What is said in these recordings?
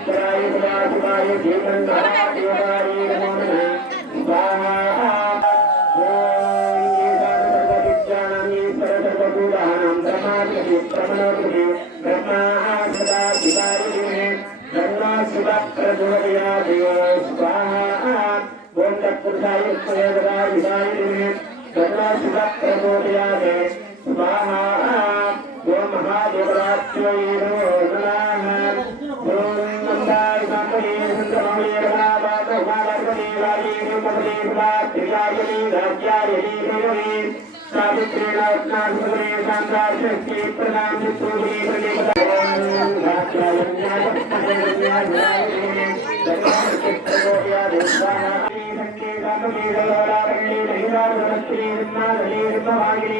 శ్రీమంతాయ దేవంతాయ దేవాయ నమః भूतानां ब्रह्माभिः प्रमणोभिः ब्रह्माः सदा शिवाभिः ब्रह्मा शिवप्रभुवदयाभियो स्वाहा ॐ तत्पुरुषाय सदा विदायिभिः ब्रह्मा शिवप्रभुवदयाभिः स्वाहा ॐ महादेवरात्यै नमः ॐ नन्दाय साम्बरे सुन्दरमणे रामाय भागवते राजे नमः रात्रिकायने राज्यायने सावित्रेण नागपुरे शानदार शक्ति प्रदान सूर्य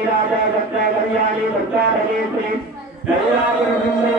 राजा सत्या कल्याणी भक्ता भगे श्री